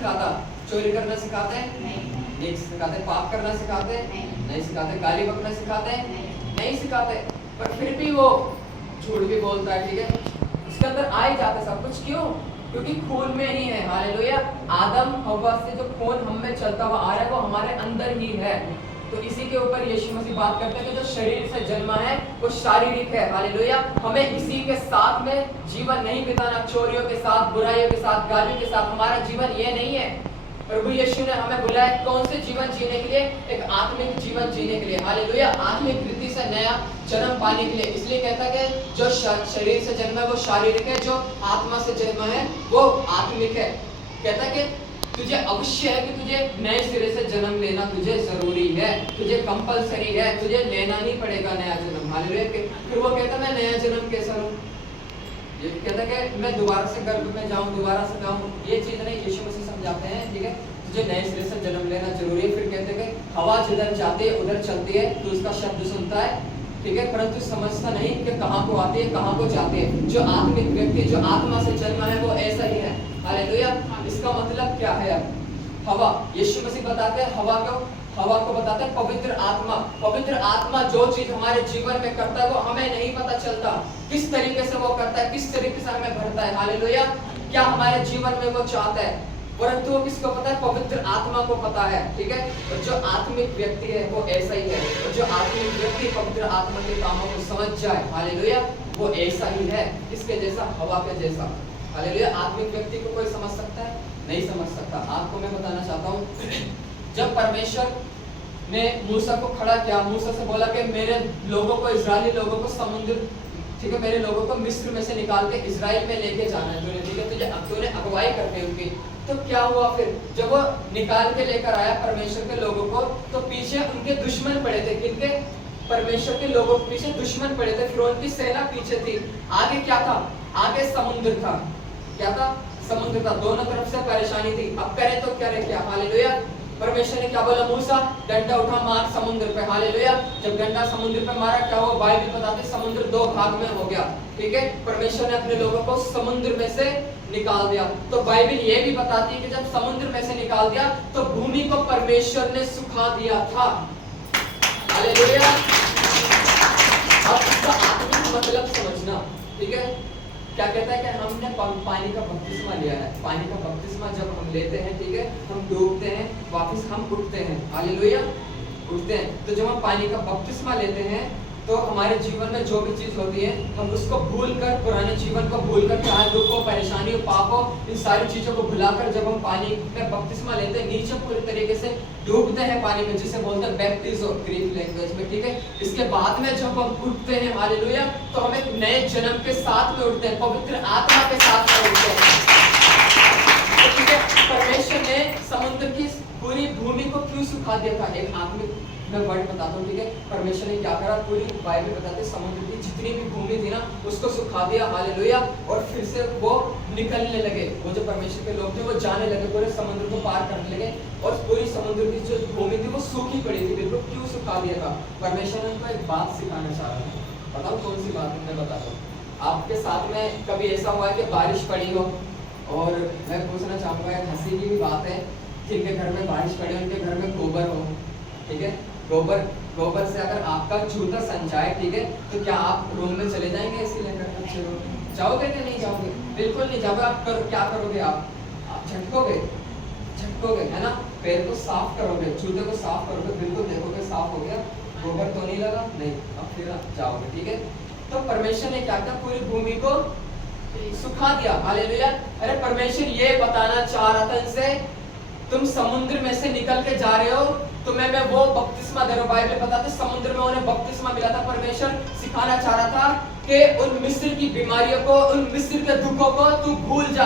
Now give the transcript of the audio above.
सिखाता? चोरी करना सिखाते हैं? नहीं सिखाते। पाप करना सिखाते हैं? नहीं सिखाते। गाली बकना सिखाते हैं? नहीं सिखाते। पर फिर भी वो झूठ भी बोलता है, ठीक है, इसके अंदर आ ही जाता है सब कुछ। क्यों? क्योंकि खून में ही है। हालेलुया। आदम हव्वा से जो खून हम में चलता हुआ आ रहा है वो हमारे अंदर ही है। तो इसी के ऊपर यीशु मसीह बात करते हैं कि जो शरीर से जन्मा है वो शारीरिक है। हालेलुया। हमें इसी के साथ में जीवन नहीं बिताना, चोरियों के साथ, बुराइयों के साथ, गालियों के साथ। हमारा जीवन ये नहीं है। प्रभु यीशु ने हमें बुलाया कौन से जीवन जीने के लिए? एक आत्मिक जीवन जीने के लिए। हालेलुया। आत्मिक रीति से नया जन्म पाने के लिए। इसलिए कहता है कि जो शरीर से जन्मा है वो शारीरिक है, जो आत्मा से जन्मा है वो आत्मिक है। कहता है कि तुझे अवश्य है कि तुझे नए सिरे से जन्म लेना तुझे जरूरी है, तुझे कंपलसरी है, तुझे लेना ही पड़ेगा नया जन्म। हालेलुया। फिर वो कहता मैं नया जन्म कैसा लूं? ये कहता है कि मैं दोबारा से गर्भ में जाऊं, दोबारा से जाऊं, ये चीज नहीं। यीशु मसीह समझाते हैं, ठीक है, तुझे नए सिरे से जन्म लेना जरूरी है। फिर कहते हैं कि हवा जिधर जाती है उधर चलती है, तू उसका शब्द सुनता है, ठीक है, परंतु समझता नहीं कि कहां को आती है, कहां को जाती है। जो आत्मिक व्यक्ति, जो आत्मा से जन्मा है वो ऐसा ही है। हालेलुया। इसका मतलब क्या है? हवा, यीशु मसीह बताते हैं हवा को बताते हैं पवित्र आत्मा। पवित्र आत्मा जो चीज हमारे जीवन में करता है वो हमें नहीं पता चलता किस तरीके से वो करता है, किस तरीके से हमें भरता है। हालेलुया। क्या हमारे जीवन में वो चाहता है, परंतु वो किसको पता है? पवित्र आत्मा को पता है, ठीक है। और जो आत्मिक व्यक्ति है वो ऐसा ही है। और जो आत्मिक व्यक्ति पवित्र आत्मा के कामों को समझ जाए, हालेलुया, वो ऐसा ही है, इसके जैसा, हवा के जैसा। हालेलुया। आत्मिक व्यक्ति को कोई समझ सकता है? नहीं समझ सकता। आपको मैं बताना चाहता हूँ, जब परमेश्वर ने मूसा को खड़ा किया, मूसा से बोला कि मेरे लोगों को, इजरायली लोगों को समुद्र, ठीक है, मेरे लोगों को मिस्र में से निकाल के इजराइल में लेके जाना है तूने, ठीक है, तुझे अगुवाई करके उनकी। तो क्या हुआ फिर? जब वो निकाल के लेकर आया परमेश्वर के लोगों को, तो पीछे उनके दुश्मन पड़े थे। किनके? परमेश्वर के लोगों के पीछे दुश्मन पड़े थे। फिर उनकी सेना पीछे थी। आगे क्या था? आगे समुद्र था। क्या था? समुद्र था। दोनों तरफ से परेशानी थी। अब करे तो करे क्या? हालेलुया। परमेश्वर ने क्या बोला? मूसा डंडा उठा, मार समुद्र पे। हालेलुया। जब डंडा समुद्र पे मारा, क्या हुआ? बाइबल बताते समुद्र दो भाग में हो गया, ठीक है। परमेश्वर ने अपने लोगों को समुद्र में से निकाल दिया। तो बाइबल ये भी बताती है कि जब समुद्र में से निकाल दिया तो भूमि को परमेश्वर ने सुखा दिया था। हालेलुया। अब इसका आत्मिक मतलब समझना, ठीक है। क्या कहता है कि हमने पानी का बपतिस्मा लिया है। पानी का बपतिस्मा जब हम लेते हैं, ठीक है, हम डूबते हैं, वापस हम उठते हैं। हालेलुया। उठते हैं। तो जब हम पानी का बपतिस्मा लेते हैं तो हमारे जीवन में जो भी चीज होती है हम उसको भूलकर, पुराने जीवन को भूलकर, चाहे दुख हो, परेशानी हो, पाप हो, इन सारी चीजों को भुलाकर जब हम पानी में बपतिस्मा लेते हैं, नीचे पूरी तरीके से डूबते हैं पानी में, जिसे बोलते हैं बैप्टिज्म ग्रीक लैंग्वेज में, ठीक है। इसके बाद में जब हम उठते हैं, हालेलुया, तो हम एक नए जन्म के साथ में उठते हैं, पवित्र आत्मा के साथ में उठते हैं। तो ठीक है, परमेश्वर ने समुद्र की पूरी भूमि को क्यों सुखा दिया था? एक आत्मिक मैं वर्ड बताता हूँ, ठीक है। परमेश्वर ने क्या करा? पूरी बाइबल बताते समुद्र की जितनी भी भूमि थी ना उसको सुखा दिया। हालेलुया। और फिर से वो निकलने लगे, वो जो परमेश्वर के लोग थे वो जाने लगे, पूरे समुद्र को पार करने लगे, और पूरी समुद्र की जो भूमि थी वो सूखी पड़ी थी बिल्कुल। क्यों सुखा दिया था? परमेश्वर ने उनको एक बात सिखाना चाह रहा था। बताओ कौन सी बात? मैं बताता हूँ। आपके साथ में कभी ऐसा हुआ है कि बारिश पड़ी हो, और मैं पूछना चाहूंगा, एक हंसी की भी बात है, ठीक है, घर में बारिश पड़ी, उनके घर में गोबर हो, ठीक है, गोबर से अगर आपका जूता सन जाए, ठीक है, तो क्या आप रूम में चले जाएंगे इसके लेकर? अच्छे रूम जाओगे कि नहीं जाओगे? बिल्कुल नहीं जाओगे। आप क्या करोगे? आप झटकोगे, है ना। पैर को साफ करोगे, जूते को साफ करोगे, बिल्कुल देखोगे साफ हो गया, गोबर तो नहीं लगा, नहीं, अब फिर आप जाओगे, ठीक है। तो परमेश्वर ने क्या किया? पूरी भूमि को सुखा दिया। हालेलुया। अरे परमेश्वर ये बताना चाह रहा था इनसे, तुम समुद्र में से निकल के जा रहे हो, तुम्हें मैं वो बपतिस्मा दे रहा हूं। बाइबल बताते समुद्र में उन्हें बपतिस्मा मिला था। परमेश्वर सिखाना चाह रहा था कि उन मिस्र की बीमारियों को, उन मिस्र के दुखों को तू भूल जा।